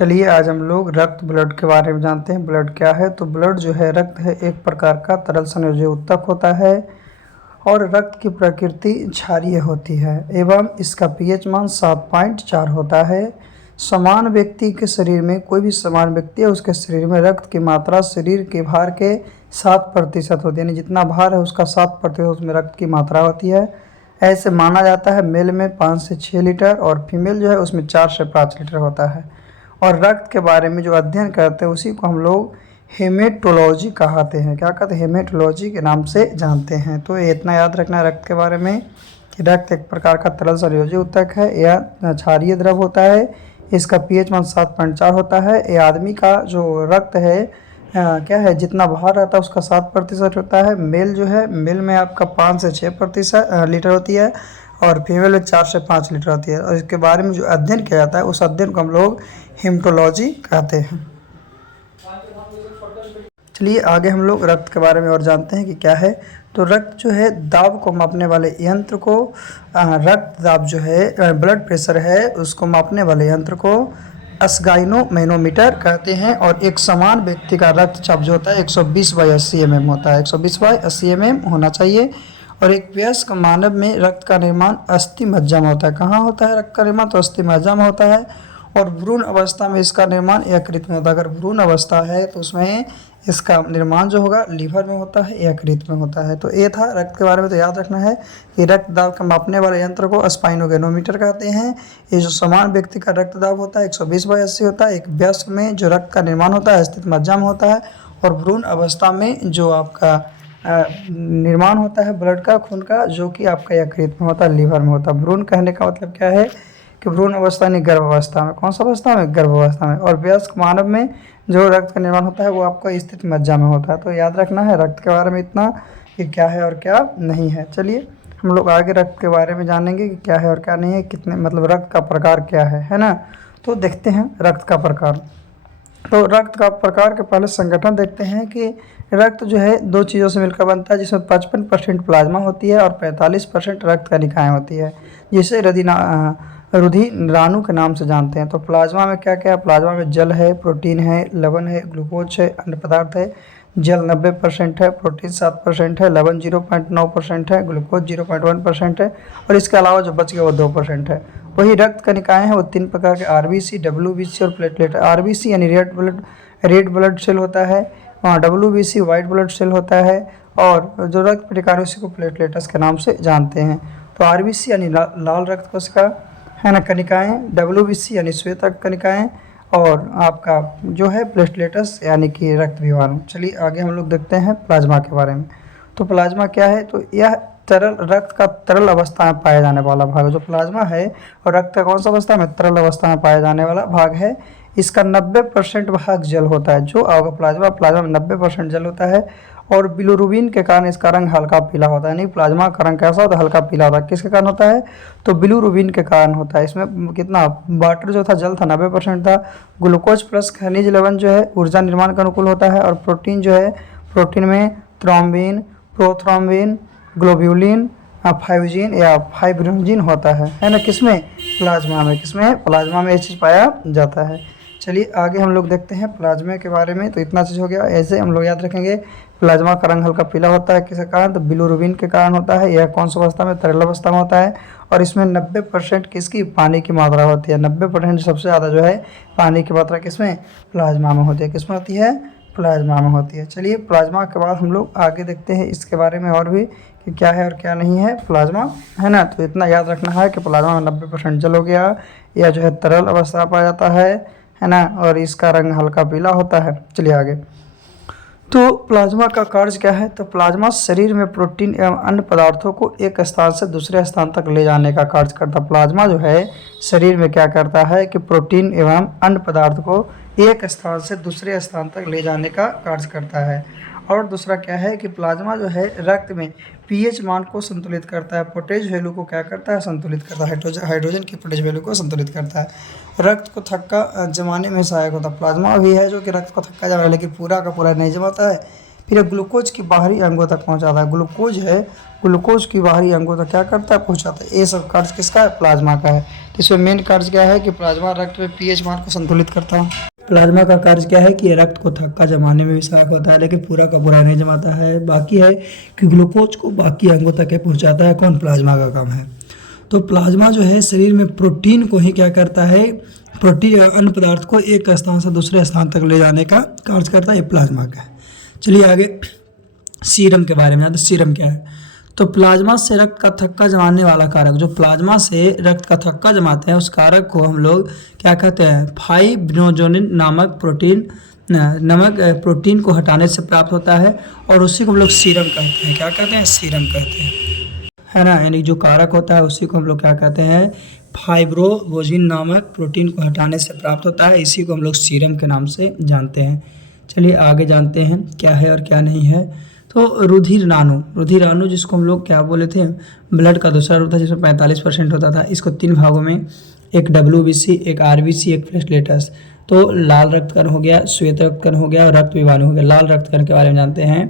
चलिए आज हम लोग रक्त ब्लड के बारे में जानते हैं। ब्लड क्या है? तो ब्लड जो है रक्त है, एक प्रकार का तरल संयोजी ऊतक होता है और रक्त की प्रकृति क्षारीय होती है एवं इसका पीएच मान 7.4 होता है। समान व्यक्ति के शरीर में, कोई भी समान व्यक्ति है उसके शरीर में रक्त की मात्रा शरीर के भार के 7% होती है, यानी जितना भार है उसका 7% उसमें रक्त की मात्रा होती है। ऐसे माना जाता है मेल में 5 से 6 लीटर और फीमेल जो है उसमें 4 से 5 लीटर होता है। और रक्त के बारे में जो अध्ययन करते हैं उसी को हम लोग हेमेटोलॉजी कहते हैं। क्या कहते हैं? हेमेटोलॉजी के नाम से जानते हैं। तो ये इतना याद रखना है रक्त के बारे में कि रक्त एक प्रकार का तरल संयोजी ऊतक है, यह क्षारीय द्रव होता है, इसका पीएच मान 7.4 होता है। ये आदमी का जो रक्त है क्या है, जितना भार रहता है उसका 7% होता है। मेल जो है, मेल में आपका 5 से 6% लीटर होती है और फीमेल में 4 से 5 लीटर होती है। और इसके बारे में जो अध्ययन किया जाता है उस अध्ययन को हम लोग हेमेटोलॉजी कहते हैं। चलिए आगे हम लोग रक्त के बारे में और जानते हैं कि क्या है। तो रक्त जो है दाब को मापने वाले यंत्र को, रक्त दाब जो है ब्लड प्रेशर है उसको मापने वाले यंत्र को स्गाइनोमैनोमीटर कहते हैं। और एक समान व्यक्ति का रक्तचाप जो होता है 120/80 mm होता है, 120/80 mm होना चाहिए। और एक वयस्क मानव में रक्त का निर्माण अस्थि मज्जा में होता है। कहाँ होता है रक्त का निर्माण? तो अस्थि मज्जा में होता है। और भ्रूण अवस्था में इसका निर्माण यकृत में होता है। अगर भ्रूण अवस्था है तो उसमें इसका निर्माण जो होगा लीवर में होता है, यकृत में होता है। तो ये था रक्त के बारे में। तो याद रखना है कि रक्त दाब का मापने वाले यंत्र को स्पाइनोगैनोमीटर कहते हैं। ये जो समान व्यक्ति का रक्त दाब होता है 120/80 होता है। एक वयस्क में जो रक्त का निर्माण होता है स्थित मज्जा में होता है। और भ्रूण अवस्था में जो आपका निर्माण होता है ब्लड का, खून का, जो कि आपका यकृत में होता है, लीवर में होता है। भ्रूण कहने का मतलब क्या है कि भ्रूण अवस्था नहीं, गर्भ अवस्था में। कौन सा अवस्था में? गर्भ अवस्था में। और वयस्क मानव में जो रक्त का निर्माण होता है वो आपका स्थित मज्जा में होता है। तो याद रखना है रक्त के बारे में इतना कि क्या है और क्या नहीं है। चलिए हम लोग आगे रक्त के बारे में जानेंगे कि क्या है और क्या नहीं है, कितने मतलब रक्त का प्रकार क्या है ना। तो देखते हैं रक्त का प्रकार। तो रक्त का प्रकार के पहले संगठन देखते हैं कि रक्त जो है 2 चीज़ों से मिलकर बनता है, जिसमें 55% प्लाज्मा होती है और 45% रक्त कणिकाएँ होती है, जिसे रुधिराणु के नाम से जानते हैं। तो प्लाज्मा में क्या क्या है? प्लाज्मा में जल है, प्रोटीन है, लवण है, ग्लूकोज है, अन्य पदार्थ है। जल 90% है, प्रोटीन 7% है, लवण 0.9% है, ग्लूकोज 0.1% है और इसके अलावा जो बच गया वो 2% है। वही रक्त कणिकाएँ हैं वो 3 प्रकार के आरबीसी, डब्ल्यूबीसी और प्लेटलेट। आरबीसी यानी रेड ब्लड सेल होता है, डब्ल्यूबीसी वाइट ब्लड सेल होता है और जो रक्त कणिकाएँ उसी को प्लेटलेट्स के नाम से जानते हैं। तो आरबीसी यानी लाल रक्त कोशिका है ना, कणिकाएँ, डब्ल्यूबीसी यानी श्वेत रक्त कणिकाएँ और आपका जो है प्लेटलेट्स यानी कि रक्त विभाणु। चलिए आगे हम लोग देखते हैं प्लाज्मा के बारे में। तो प्लाज्मा क्या है? तो यह तरल रक्त का तरल अवस्था में पाया जाने वाला भाग है। जो प्लाज्मा है और रक्त का कौन सा अवस्था में? तरल अवस्था में पाया जाने वाला भाग है। इसका 90% भाग जल होता है। जो आपका प्लाज्मा में 90% जल होता है और बिलिरुबिन के कारण इसका रंग हल्का पीला होता है। नहीं, प्लाज्मा का रंग कैसा होता है? हल्का पीला होता है। किसके कारण होता है? तो बिलिरुबिन के कारण होता है। इसमें कितना वाटर जो था, जल था 90% था। ग्लूकोज प्लस खनिज लवण जो है ऊर्जा निर्माण के अनुकूल होता है। और प्रोटीन जो है, प्रोटीन में थ्रोम्बिन, प्रोथ्रोम्बिन, ग्लोब्यूलिन, फाइब्रिनोजिन या फाइब्रिनोजिन होता है ना। किसमें? प्लाज्मा में। किसमें? प्लाज्मा में ये चीज़ पाया जाता है। चलिए आगे हम लोग देखते हैं प्लाज्मा के बारे में। तो इतना चीज़ हो गया। ऐसे हम लोग याद रखेंगे प्लाज्मा का रंग हल्का पीला होता है। किसके कारण? तो बिलिरुबिन के कारण होता है। यह कौन सी अवस्था में? तरल अवस्था में होता है। और इसमें 90% किसकी? पानी की मात्रा होती है। 90% सबसे ज़्यादा जो है पानी की मात्रा किसमें? प्लाज्मा में होती है। किसमें होती है? प्लाज्मा में होती है। चलिए प्लाज्मा के बाद हम लोग आगे देखते हैं इसके बारे में और भी कि क्या है और क्या नहीं है प्लाज्मा, है ना। तो इतना याद रखना है कि प्लाज्मा में 90% जल हो गया, या जो है तरल अवस्था पाया जाता है ना, और इसका रंग हल्का पीला होता है। चलिए आगे। तो प्लाज्मा का कार्य क्या है? तो प्लाज्मा शरीर में प्रोटीन एवं अन्य पदार्थों को एक स्थान से दूसरे स्थान तक ले जाने का कार्य करता है। प्लाज्मा जो है शरीर में क्या करता है कि प्रोटीन एवं अन्य पदार्थ को एक स्थान से दूसरे स्थान तक ले जाने का कार्य करता है। और दूसरा क्या है कि प्लाज्मा जो है रक्त में पीएच मान को संतुलित करता है। पोटेज वैल्यू को क्या करता है? संतुलित करता है। हाइड्रोजन की पोटेज वैल्यू को संतुलित करता है। रक्त को थक्का जमाने में सहायक होता है। प्लाज्मा भी है जो कि रक्त को थक्का जमा, लेकिन पूरा का पूरा नहीं जमाता है, फिर ये ग्लूकोज की बाहरी अंगों तक पहुंचाता है। ग्लूकोज है, ग्लूकोज की बाहरी अंगों तक क्या करता है, पहुंचाता है। ये सब कार्य किसका है, प्लाज्मा का है। तो इसमें मेन कार्य क्या है कि प्लाज्मा रक्त में पीएच मान को संतुलित करता है। प्लाज्मा का कार्य क्या है कि ये रक्त को थक्का जमाने में भी सहायक होता है, लेकिन पूरा का पूरा नहीं जमाता है। बाकी है कि ग्लूकोज को बाकी अंगों तक पहुंचाता है। कौन, प्लाज्मा का काम है। तो प्लाज्मा जो है शरीर में प्रोटीन को ही क्या करता है, प्रोटीन अन्य पदार्थ को एक स्थान से दूसरे स्थान तक ले जाने का कार्य करता है, ये प्लाज्मा का है। चलिए आगे सीरम के बारे में जानते हैं। सीरम क्या है, तो प्लाज्मा से रक्त का थक्का जमाने वाला कारक, जो प्लाज्मा से रक्त का थक्का जमाते हैं उस कारक को हम लोग क्या कहते हैं, फाइब्रिनोजेनिन नामक प्रोटीन को हटाने से प्राप्त होता है, और उसी को हम लोग सीरम कहते हैं। क्या कहते हैं, सीरम कहते हैं, है ना। यानी जो कारक होता है उसी को हम लोग क्या कहते हैं, फाइब्रोनोजेनिन नामक प्रोटीन को हटाने से प्राप्त होता है। इसी को हम लोग सीरम के नाम से जानते हैं। चलिए आगे जानते हैं क्या है और क्या नहीं है। तो रुधिराणु जिसको हम लोग क्या बोले थे, ब्लड का दूसरा रूप था जिसमें 45% होता था। इसको 3 भागों में, एक WBC, एक RBC, एक प्लेटलेट्स। तो लाल रक्तकण हो गया, श्वेत रक्तकण हो गया और रक्त विमानु हो गया। लाल रक्तकण के बारे में जानते हैं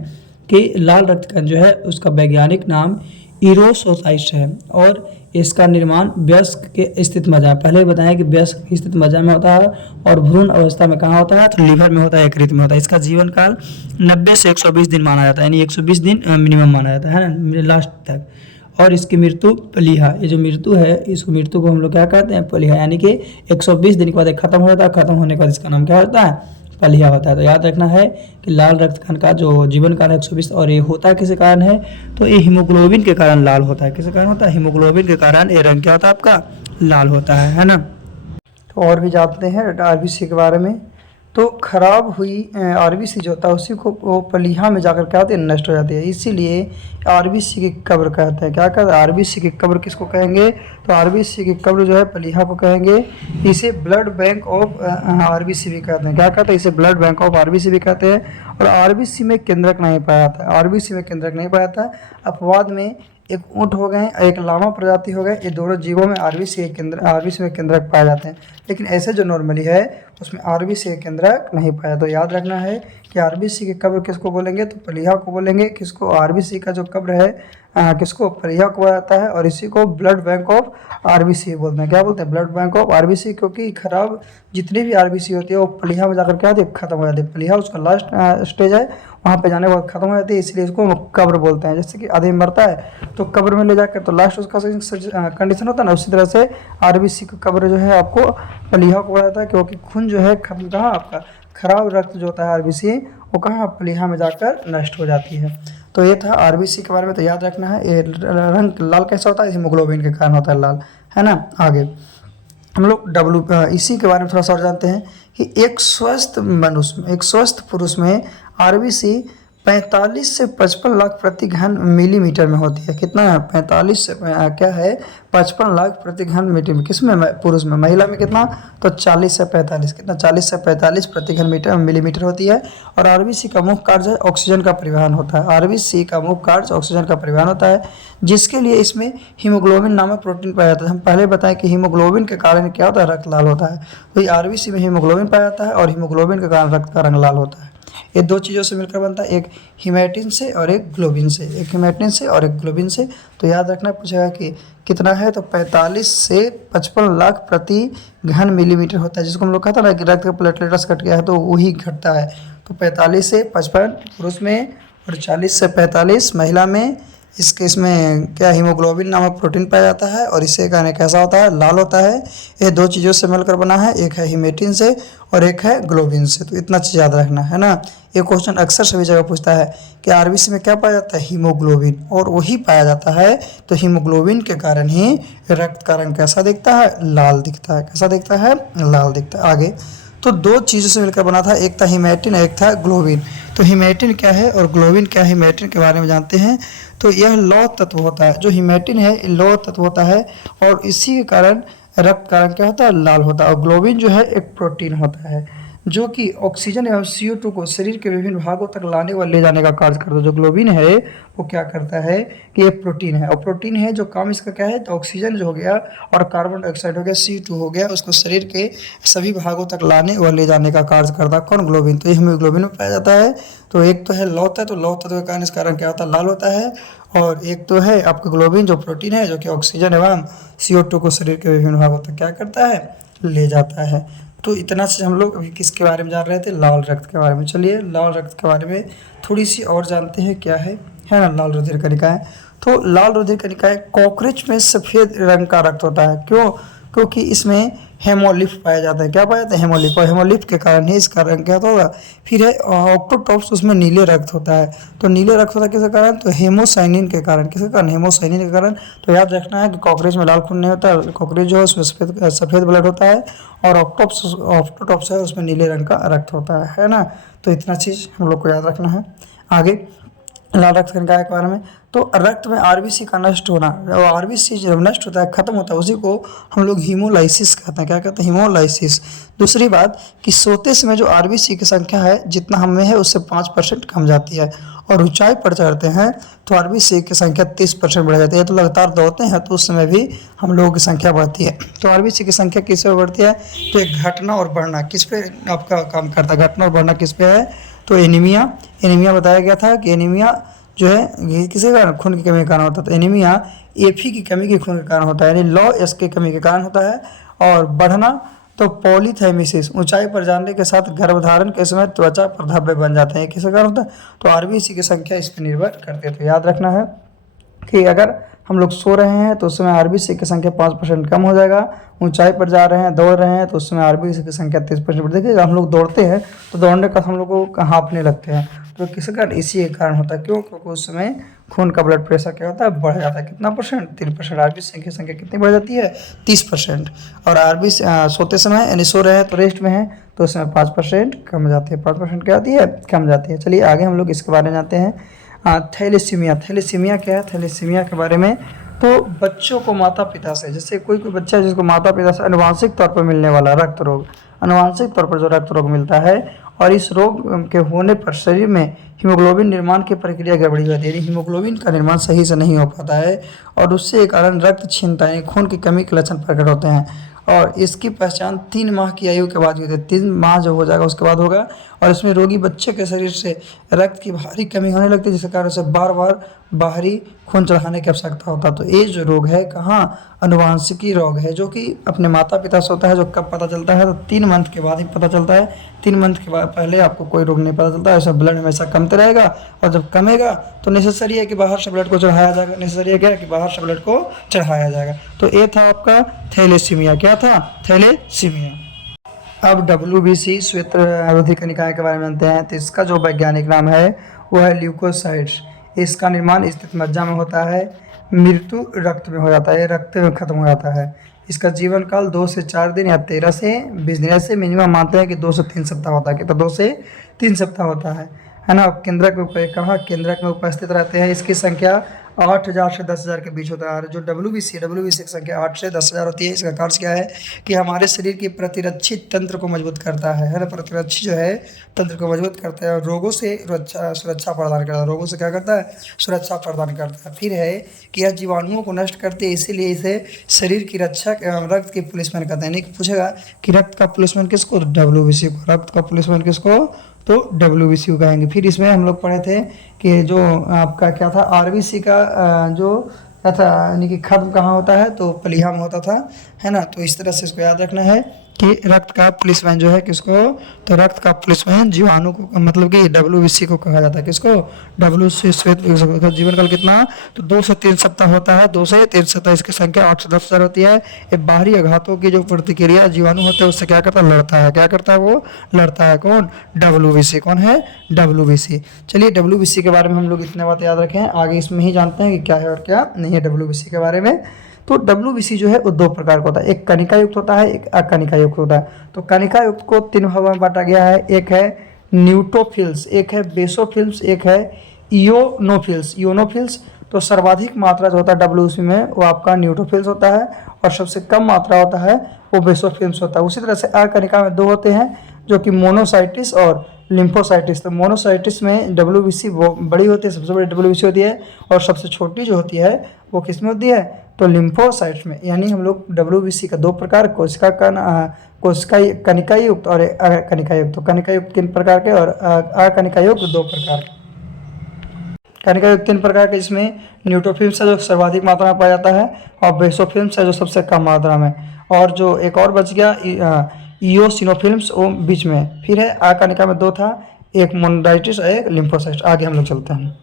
कि लाल रक्तकण जो है उसका वैज्ञानिक नाम इरोसोसाइट्स है, और इसका निर्माण वयस्क के स्थित मज्जा, पहले बताया कि वयस्क की स्थित मज्जा में होता है, और भ्रूण अवस्था में कहाँ होता है, तो लीवर में होता है, यकृत में होता है। इसका जीवन काल 90 से 120 दिन माना जाता है, यानी 120 दिन मिनिमम माना जाता है ना, लास्ट तक। और इसकी मृत्यु पलीहा, ये जो मृत्यु है इसको, मृत्यु को हम लोग क्या कहते हैं, पलीहा, यानी कि 120 दिन के बाद खत्म हो जाता है। खत्म होने के बाद इसका नाम क्या होता है, पलीहा होता है। तो याद रखना है कि लाल रक्तकण का जो जीवन काल है 120, और ये होता किस कारण है, तो ये हीमोग्लोबिन के कारण लाल होता है। किस कारण होता है, हीमोग्लोबिन के कारण ये रंग क्या होता है आपका, लाल होता है ना। तो और भी जानते हैं RBC के बारे में। तो खराब हुई RBC जो होता है उसी को वो पलीहा में जाकर क्या होती है, नष्ट हो जाती है। इसीलिए RBC की कब्र कहते हैं। क्या कहते हैं, RBC की कब्र किसको कहेंगे, तो RBC की कब्र जो है पलीहा को कहेंगे। इसे ब्लड बैंक ऑफ RBC भी कहते हैं। क्या कहते हैं, इसे ब्लड बैंक ऑफ RBC भी कहते हैं। और RBC में केंद्रक नहीं पाया जाता है, RBC में केंद्रक नहीं पाया जाता है। अपवाद में एक ऊँट हो गए, एक लामा प्रजाति हो गए, ये दोनों जीवों में RBC में केंद्रक पाए जाते हैं। लेकिन ऐसे जो नॉर्मली है उसमें RBC के केंद्रक नहीं पाया। तो याद रखना है कि RBC की कब्र किसको बोलेंगे, तो पलीहा को बोलेंगे। किसको, RBC का जो कब्र है किसको, पलीहा को बोला जाता है। और इसी को ब्लड बैंक ऑफ RBC बोलते हैं। क्या बोलते हैं, ब्लड बैंक ऑफ RBC, क्योंकि खराब जितनी भी RBC होती है वो पलीहा में जाकर क्या होती है, खत्म हो जाती है। पलीहा उसका लास्ट स्टेज है, वहाँ पे जाने के बाद खत्म हो जाती है, इसलिए इसको कब्र बोलते हैं। जैसे कि आदमी मरता है तो कब्र में ले जाकर तो लास्ट उसका कंडीशन होता है ना, उसी तरह से RBC का कब्र जो है आपको पलीहा को बोला जाता है, क्योंकि खून जो है खत्म कहाँ आपका, खराब रक्त जो होता है RBC वो कहाँ, पलीहा में जाकर नष्ट हो जाती है। तो ये था RBC के बारे में। तो याद रखना है ये रंग लाल कैसा होता है, हीमोग्लोबिन के कारण होता है लाल, है ना। आगे हम लोग इसी के बारे में थोड़ा सा और जानते हैं कि एक स्वस्थ मनुष्य में, एक स्वस्थ पुरुष में RBC 45 से 55 लाख प्रति घन मिलीमीटर में होती है। कितना है, 45 से क्या है, 55 लाख प्रति घन मीटर में। किस में, पुरुष में। महिला में कितना, तो 40 से 45, कितना, 40 से 45 प्रति घन मिलीमीटर होती है। और RBC का मुख्य कार्य ऑक्सीजन का परिवहन होता है। RBC का मुख्य कार्य ऑक्सीजन का परिवहन होता है, जिसके लिए इसमें हीमोग्लोबिन नामक प्रोटीन पाया जाता है। हम पहले बताएं कि हीमोग्लोबिन के कारण क्या होता है, रक्त लाल होता है। तो ये RBC में हीमोग्लोबिन पाया जाता है, और हीमोग्लोबिन के कारण रक्त का रंग लाल होता है। ये दो चीज़ों से मिलकर बनता है, एक हीमेटिन से और एक ग्लोबिन से, एक हीमेटिन से और एक ग्लोबिन से। तो याद रखना पूछेगा कि कितना है, तो 45 से 55 लाख प्रति घन मिलीमीटर होता है, जिसको हम लोग कहते हैं ना कि रक्त का प्लेटलेट्स घट गया है तो वही घटता है। तो 45 से 55 पुरुष में और 40 से 45 महिला में। इसमें क्या, हीमोग्लोबिन नामक प्रोटीन पाया जाता है, और इससे कहने कैसा होता है, लाल होता है। ये दो चीज़ों से मिलकर बना है, एक है हीमेटिन से और एक है ग्लोबिन से। तो इतना चीज़ याद रखना है ना। ये क्वेश्चन अक्सर सभी जगह पूछता है कि RBC में क्या पाया जाता है, हीमोग्लोबिन, और वही पाया जाता है। तो हीमोग्लोबिन के कारण ही रक्त का रंग कैसा दिखता है, लाल दिखता है। कैसा दिखता है, लाल दिखता है। आगे तो दो चीज़ों से मिलकर बना था, एक था हीमेटिन, एक था ग्लोबिन। तो हीमेटिन क्या है और ग्लोबिन क्या है, हीमेटिन के बारे में जानते हैं। तो यह लौह तत्व होता है, जो हीमेटिन है लौह तत्व होता है, और इसी के कारण रक्त का रंग क्या होता है, लाल होता है। और ग्लोबिन जो है एक प्रोटीन होता है, जो कि ऑक्सीजन एवं CO2 को शरीर के विभिन्न भागों तक लाने व ले जाने का कार्य करता है। जो ग्लोबिन है वो क्या करता है कि ये प्रोटीन है, और प्रोटीन है जो काम इसका क्या है, तो ऑक्सीजन जो हो गया और कार्बन डाइऑक्साइड हो गया, CO2 हो गया, उसको शरीर के सभी भागों तक लाने व ले जाने का कार्य करता है। कौन? ग्लोबिन। तो ये हीमोग्लोबिन में पाया जाता है। तो एक तो है लौह तत्व, तो लौह तत्व के कारण इसका रंग क्या होता है, लाल होता है। और एक तो है आपका ग्लोबिन जो प्रोटीन है, जो कि ऑक्सीजन एवं CO2 को शरीर के विभिन्न भागों तक क्या करता है, ले जाता है। तो इतना से हम लोग अभी किसके बारे में जान रहे थे, लाल रक्त के बारे में। चलिए लाल रक्त के बारे में थोड़ी सी और जानते हैं क्या है ना। लाल रुधिर कणिकाएं, तो लाल रुधिर कणिकाएं कॉकरोच में सफेद रंग का रक्त होता है। क्यों? क्योंकि इसमें हेमोलिफ पाया जाता है। क्या पाया जाता है? हेमोलिफ। और हेमोलिफ के कारण ही इसका रंग क्या होगा। फिर है ऑक्टोटॉप्स, उसमें नीले रक्त होता है। तो नीले रक्त होता है किसके कारण, तो हेमोसाइनिन के कारण। किसके कारण? हेमोसाइनिन के कारण। तो याद रखना है कि कॉकरोच में लाल खून नहीं होता है, कॉकरोच जो है उसमें सफेद ब्लड होता है, और ऑक्टोटॉप्स है उसमें नीले रंग का रक्त होता है ना। तो इतना चीज़ हम लोग को याद रखना है। आगे लाल रक्त कणिकाएं के बारे में, तो रक्त में आरबीसी का नष्ट होना, और आरबीसी जब नष्ट होता है, खत्म होता है, उसी को हम लोग हीमोलाइसिस कहते हैं। क्या कहते हैं? हीमोलाइसिस। दूसरी बात कि सोते समय जो आरबीसी की संख्या है जितना हम में है उससे 5% कम जाती है, और ऊंचाई पर चढ़ते हैं तो आरबीसी की संख्या 30% बढ़ जाती है। तो लगातार दौड़ते हैं तो उस समय भी हम लोगों की संख्या बढ़ती है। तो आरबीसी की संख्या किस पे बढ़ती है, तो एक घटना और बढ़ना किस पे आपका काम करता है, घटना और बढ़ना किस पे है, तो एनीमिया। एनीमिया बताया गया था कि एनीमिया जो है ये किसी कारण खून की कमी के कारण होता है। तो एनीमिया एफी की कमी के खून के कारण होता है, यानी लॉ एस की कमी के कारण होता है। और बढ़ना तो पॉलीथाइमिसिस, ऊंचाई पर जाने के साथ गर्भधारण के समय त्वचा पर धब्बे बन जाते हैं, किसके कारण होता है, तो आरबीसी की संख्या इस पर निर्भर करती है। तो याद रखना है कि अगर हम लोग सो रहे हैं तो उस समय आरबीसी की संख्या 5% कम हो जाएगा, ऊंचाई पर जा रहे हैं, दौड़ रहे हैं तो उस समय आरबीसी की संख्या 30% बढ़। देखिए हम लोग दौड़ते हैं तो दौड़ने का हम लोग को हाँफने लगते हैं, तो किस कारण, इसी के कारण होता है। क्यों? क्योंकि उस समय खून का ब्लड प्रेशर क्या होता है, बढ़ जाता है। कितना परसेंट? 3%। आरबीसी की संख्या कितनी बढ़ जाती है, 30%। और आरबीसी सोते समय यानी सो रहे हैं तो रेस्ट में है तो उस समय 5% कम जाती है। 5% क्या आती है, कम जाती है। चलिए आगे हम लोग इसके बारे में जानते हैं। थैलेसीमिया। थैलेसीमिया क्या है? थैलेसीमिया के बारे में, तो बच्चों को माता पिता से, जैसे कोई बच्चा है जिसको माता पिता से अनुवांशिक तौर पर मिलने वाला रक्त रोग, अनुवांशिक तौर पर जो रक्त रोग मिलता है, और इस रोग के होने पर शरीर में हीमोग्लोबिन निर्माण की प्रक्रिया गड़बड़ी होती है, यानी हीमोग्लोबिन का निर्माण सही से नहीं हो पाता है, और उससे कारण रक्त क्षीणता यानी खून की कमी के लक्षण प्रकट होते हैं। और इसकी पहचान 3 माह की आयु के बाद होती है। 3 माह जो हो जाएगा उसके बाद होगा, और इसमें रोगी बच्चे के शरीर से रक्त की भारी कमी होने लगती है, जिसके कारण उसे बार बार बाहरी खून चढ़ाने की आवश्यकता होता है। तो ये जो रोग है कहाँ, अनुवांशिकी रोग है, जो कि अपने माता पिता से होता है। जो कब पता चलता है, तो 3 मंथ के बाद ही पता चलता है। 3 मंथ के बाद पहले आपको कोई रोग नहीं पता चलता है। ऐसा ब्लड हमेशा कमते रहेगा, और जब कमेगा तो नेसेसरी है कि बाहर से ब्लड को चढ़ाया जाएगा। नेसेसरी है क्या, कि बाहर से ब्लड को चढ़ाया जाएगा। तो ये था आपका थैलेसीमिया। क्या था? थैलेसीमिया। अब WBC श्वेत रुधिर कणिकाएं के बारे में जानते हैं। तो इसका जो वैज्ञानिक नाम है वो है ल्यूकोसाइट्स। इसका निर्माण स्थित मज्जा में होता है, मृत्यु रक्त में हो जाता है, रक्त में खत्म हो जाता है। इसका जीवन काल 2 से 4 दिन या 13 से 20 दिन, ऐसे मिनिमम मानते हैं कि 2 से 3 सप्ताह होता है। कि तो 2 से 3 सप्ताह होता है ना। केंद्रक में कहाँ, केंद्रक में उपस्थित रहते हैं। इसकी संख्या 8,000 से 10,000 के बीच होता है। जो WBC की संख्या 8 से 10,000 होती है। इसका कार्य क्या है कि हमारे शरीर की प्रतिरक्षी तंत्र को मजबूत करता है ना। प्रतिरक्षी जो है तंत्र को मजबूत करता है, और रोगों से सुरक्षा प्रदान करता है। रोगों से क्या करता है, सुरक्षा प्रदान करता है। फिर है कि यह जीवाणुओं को नष्ट करते हैं, इसीलिए इसे शरीर की रक्षा रक्त की पुलिसमैन कहते हैं। नहीं पूछेगा कि रक्त का पुलिसमैन किसको, WBC को। रक्त का पुलिसमैन किसको, तो WBC को कहेंगे। फिर इसमें हम लोग पढ़े थे कि जो आपका क्या था, RBC का जो क्या था, यानी कि खत्म कहाँ होता है, तो पलीहा में होता था, है ना। तो इस तरह से इसको याद रखना है कि रक्त का पुलिसमैन जो है किसको, तो रक्त का पुलिसमैन जीवाणु को, मतलब कि WBC को कहा जाता है। किसको, WBC श्वेत जीवन काल कितना, तो 2 से 3 सप्ताह होता है। 2 से 3 सप्ताह। इसकी संख्या 8 से 10,000 होती है। ये बाहरी आघातों की जो प्रतिक्रिया जीवाणु होते हैं उससे क्या करता है, लड़ता है। क्या करता है, वो लड़ता है। कौन, WBC। कौन है, WBC। चलिए WBC के बारे में हम लोग इतने बात याद रखें, आगे इसमें ही जानते हैं कि क्या है और क्या नहीं है WBC के बारे में। तो WBC जो है वो 2 प्रकार का होता है, एक कणिका युक्त होता है, एक अकणिका युक्त होता है। तो कणिका युक्त को 3 भागों में बांटा गया है। एक है न्यूट्रोफिल्स, एक है बेसोफिल्स, एक है इयोनोफिल्स। इयोनोफिल्स तो सर्वाधिक मात्रा जो होता है WBC में वो आपका न्यूट्रोफिल्स होता है, और सबसे कम मात्रा होता है वो बेसोफिल्स होता है। उसी तरह से अकणिका में 2 होते हैं, जो कि मोनोसाइटिस और लिम्फोसाइटिस। तो मोनोसाइटिस में डब्ल्यूबीसी वो बड़ी होती है, सबसे बड़ी डब्ल्यूबीसी होती है, और सबसे छोटी जो होती है वो किस में होती है, तो लिम्फोसाइट्स में। यानी हम लोग डब्ल्यूबीसी का दो प्रकार, कोशिका कनिका युक्त और अकनिका युक्त। तो कनिका युक्त 3 प्रकार के और अकनिका युक्त 2 प्रकार के। कनिका युक्त 3 प्रकार के, जिसमें न्यूट्रोफिल्स है जो सर्वाधिक मात्रा में पाया जाता है, और बेसोफिल्म्स है जो सबसे कम मात्रा में, और जो एक और बच गया इओसिनोफिल्म्स वो बीच में। फिर है आकनिका में 2 था, एक मोनोडाइटिस और एक लिम्फोसाइट्स। आगे हम लोग चलते हैं।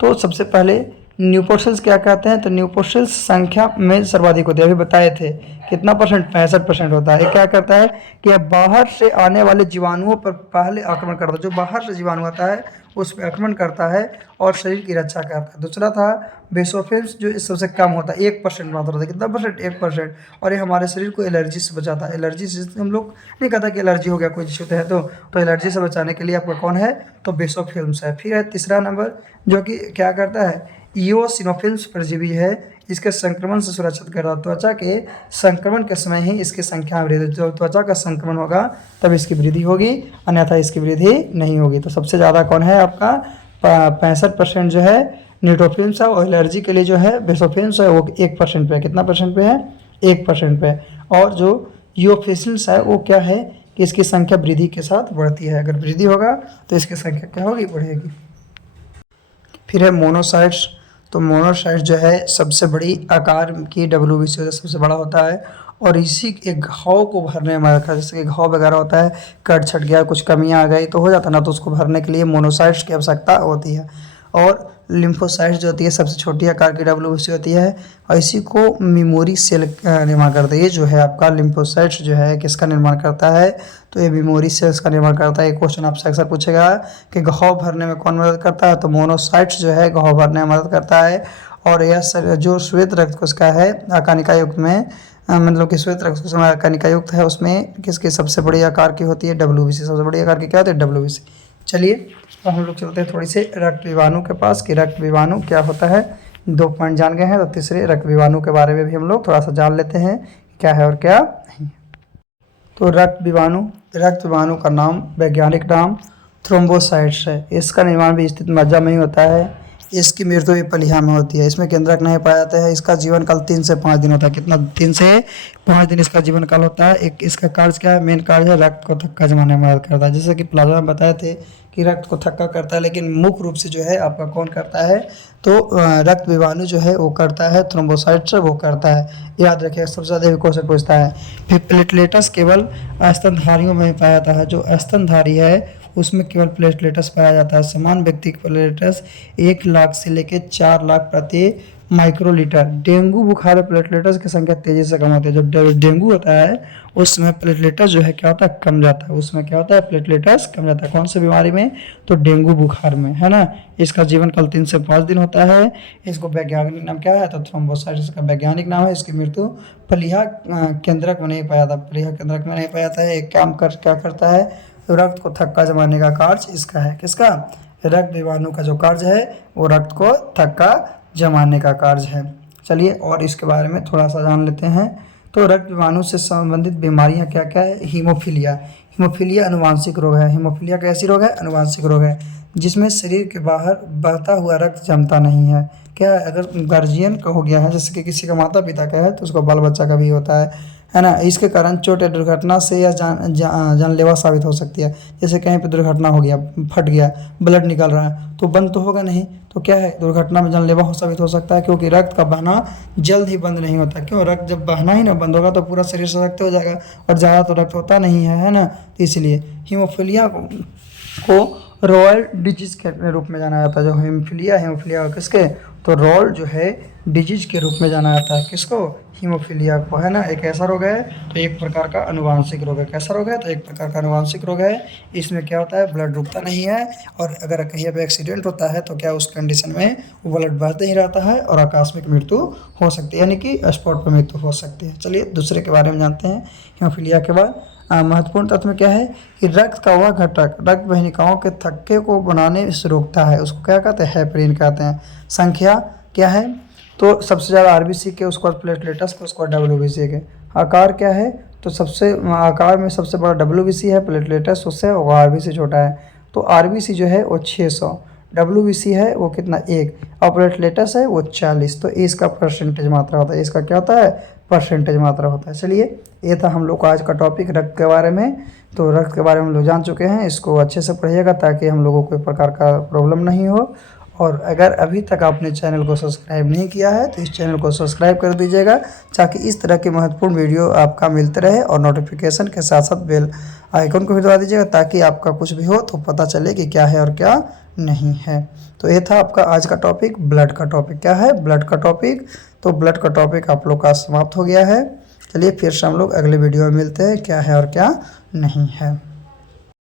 तो सबसे पहले न्यूपोसिल्स क्या कहते हैं, तो न्यूपोसिल्स संख्या में सर्वाधिक होते हैं। अभी बताए थे कितना परसेंट, 65% होता है। ये क्या करता है कि अब बाहर से आने वाले जीवाणुओं पर पहले आक्रमण करता है, जो बाहर से जीवाणु आता है उस पर आक्रमण करता है और शरीर की रक्षा करता है। दूसरा था बेसोफिल्स, जो इस सबसे कम होता है, 1% मात्रा होता है। कितना परसेंट, 1%। और ये हमारे शरीर को एलर्जी से बचाता है। एलर्जी से हम लोग नहीं कहता कि एलर्जी हो गया कोई चीज़ है तो एलर्जी से बचाने के लिए आपका कौन है, तो बेसोफिल्म्स है। फिर है तीसरा नंबर, जो कि क्या करता है, इओसिनोफिल्म्स परजीवी है, इसके संक्रमण से सुरक्षित करता है। त्वचा के संक्रमण के समय ही इसकी संख्या में वृद्धि, जो त्वचा का संक्रमण होगा तब इसकी वृद्धि होगी, अन्यथा इसकी वृद्धि नहीं होगी। तो सबसे ज़्यादा कौन है आपका, 65% जो है न्यूट्रोफिल्म्स है, और एलर्जी के लिए जो है बेसोफिल्म्स है वो 1% पे। कितना परसेंट पे है, 1% पे। और जो यूओफिल्स है वो क्या है कि इसकी संख्या वृद्धि के साथ बढ़ती है। अगर वृद्धि होगा तो इसकी संख्या क्या होगी, बढ़ेगी। फिर है मोनोसाइट्स। तो मोनोसाइट्स जो है सबसे बड़ी आकार की डब्ल्यूबीसी से सबसे बड़ा होता है, और इसी एक घाव को भरने में रखा है। जैसे कि घाव वगैरह होता है, कट छट गया, कुछ कमियां आ गई तो हो जाता है ना, तो उसको भरने के लिए मोनोसाइट्स की आवश्यकता होती है। और लिम्फोसाइट्स जो होती है सबसे छोटी आकार की डब्ल्यूबीसी होती है, और इसी को मेमोरी सेल निर्माण करता है। ये जो है आपका लिम्फोसाइट्स जो है किसका निर्माण करता है, तो ये मेमोरी सेल्स का निर्माण करता है। एक क्वेश्चन आपसे अक्सर पूछेगा कि घाव भरने में कौन मदद करता है, तो मोनोसाइट्स जो है घाव भरने में मदद करता है। और यह जो श्वेत रक्त कोशिका है कनिका युक्त में, मतलब कि श्वेत रक्त कोशिका कनिका युक्त है, उसमें किसकी सबसे बड़ी आकार की होती है, डब्ल्यूबीसी। सबसे बड़ी आकार की क्या होती है, डब्ल्यूबीसी। चलिए तो हम लोग चलते हैं थोड़ी से रक्त विभाणु के पास कि रक्त विभाणु क्या होता है। 2 पॉइंट जान गए हैं, तो तीसरे रक्त विभाणु के बारे में भी हम लोग थोड़ा सा जान लेते हैं क्या है और क्या नहीं। तो रक्त विभाणु का नाम, वैज्ञानिक नाम थ्रोम्बोसाइट्स है। इसका निर्माण भी स्थित मज्जा में ही होता है। इसकी मृत्यु भी पलिया में होती है। इसमें केंद्रक नहीं पाया जाता है। इसका जीवन काल 3 से 5 दिन होता है। कितना, 3 से 5 दिन इसका जीवन काल होता है। एक इसका कार्य क्या है, मेन कार्य है रक्त को थक्का जमाने में मदद करता है। जैसे कि प्लाज्मा में बताए थे कि रक्त को थक्का करता है, लेकिन मुख्य रूप से जो है आपका कौन करता है, तो रक्त विभाणु जो है वो करता है, थ्रोम्बोसाइट्स वो करता है। याद रखिए, सबसे ज़्यादा क्वेश्चन पूछता है। फिर प्लेटलेट्स केवल स्तनधारियों में पाया जाता है। जो स्तनधारी है उसमें केवल प्लेटलेट्स पाया जाता है। समान व्यक्ति के प्लेटलेट्स 1 लाख से लेकर 4 लाख प्रति माइक्रोलीटर। डेंगू बुखार में प्लेटलेट्स की संख्या तेजी से कम होती है। जब डेंगू होता है उसमें प्लेटलेट्स जो है क्या होता है, कम जाता है। उसमें क्या होता है, प्लेटलेट्स कम जाता है। कौन सी बीमारी में, तो डेंगू बुखार में, है ना। इसका जीवन काल 3 से 5 दिन होता है। इसको वैज्ञानिक नाम क्या है, तो थ्रोम्बोसाइट्स का वैज्ञानिक नाम है। इसकी मृत्यु प्लीहा केंद्रक में नहीं पाया था। प्लीहा केंद्रक में नहीं पाया था। एक काम क्या करता है, रक्त को थक्का जमाने का कार्य इसका है। किसका, रक्त विभाणु का जो कार्य है वो रक्त को थक्का जमाने का कार्य है। चलिए और इसके बारे में थोड़ा सा जान लेते हैं। तो रक्त विभाणु से संबंधित बीमारियां क्या क्या है, हीमोफीलिया अनुवांशिक रोग है। हीमोफीलिया कैसी रोग है, अनुवांशिक रोग है, जिसमें शरीर के बाहर बहता हुआ रक्त जमता नहीं है। क्या है, अगर गार्जियन का हो गया है, जैसे कि किसी का माता पिता का है, तो उसको बाल बच्चा का भी होता है ना। इसके कारण चोट या दुर्घटना से यह जानलेवा साबित हो सकती है। जैसे कहीं पे दुर्घटना हो गया, फट गया, ब्लड निकल रहा है, तो बंद तो होगा नहीं, तो क्या है, दुर्घटना में जानलेवा साबित हो सकता है, क्योंकि रक्त का बहना जल्द ही बंद नहीं होता। क्यों, रक्त जब बहना ही ना बंद होगा तो पूरा शरीर सशक्त हो जाएगा, और ज़्यादा तो रक्त होता नहीं है ना। इसलिए हीमोफीलिया को रॉयल डिजीज के रूप में जाना जाता है। जो हीमोफीलिया किसके, तो रॉयल जो है डिजीज के रूप में जाना जाता है। किसको, हीमोफीलिया को, है ना। एक ऐसा रोग है, तो एक प्रकार का अनुवांशिक रोग है। कैसा रोग है, तो एक प्रकार का अनुवांशिक रोग है। इसमें क्या होता है, ब्लड रुकता नहीं है, और अगर कहीं पर एक्सीडेंट होता है तो क्या उस कंडीशन में ब्लड बहते ही रहता है और आकस्मिक मृत्यु हो सकती है, यानी कि स्पॉट पर मृत्यु हो सकती है। चलिए दूसरे के बारे में जानते हैं। हीमोफीलिया के बाद महत्वपूर्ण तथ्य में क्या है कि रक्त का वह घटक रक्त वाहिकाओं के थक्के को बनाने से रोकता है, उसको क्या कहते हैं, हेपरिन कहते हैं। संख्या क्या है, तो सबसे ज़्यादा आरबीसी के, उसके बाद प्लेटलेट्स के, उसके बाद डब्ल्यूबीसी के। आकार क्या है, तो सबसे आकार में सबसे बड़ा WBC है, प्लेटलेटस उससे और RBC छोटा है। तो RBC जो है वो 600, WBC है वो कितना 1 और प्लेटलेटस है वो 40। तो इसका परसेंटेज मात्रा होता है, इसका क्या होता है परसेंटेज मात्रा होता है। चलिए ये था हम लोग का आज का टॉपिक रक्त के बारे में। तो रक्त के बारे में हम लोग जान चुके हैं, इसको अच्छे से पढ़िएगा ताकि हम लोगों को कोई प्रकार का प्रॉब्लम नहीं हो। और अगर अभी तक आपने चैनल को सब्सक्राइब नहीं किया है तो इस चैनल को सब्सक्राइब कर दीजिएगा ताकि इस तरह की महत्वपूर्ण वीडियो आपका मिलते रहे। और नोटिफिकेशन के साथ साथ बेल आइकन को भी दबा दीजिएगा ताकि आपका कुछ भी हो तो पता चले कि क्या है और क्या नहीं है। तो ये था आपका आज का टॉपिक, ब्लड का टॉपिक। क्या है ब्लड का टॉपिक। तो ब्लड का टॉपिक आप लोग का समाप्त हो गया है। चलिए फिर से हम लोग अगले वीडियो में मिलते हैं, क्या है और क्या नहीं है।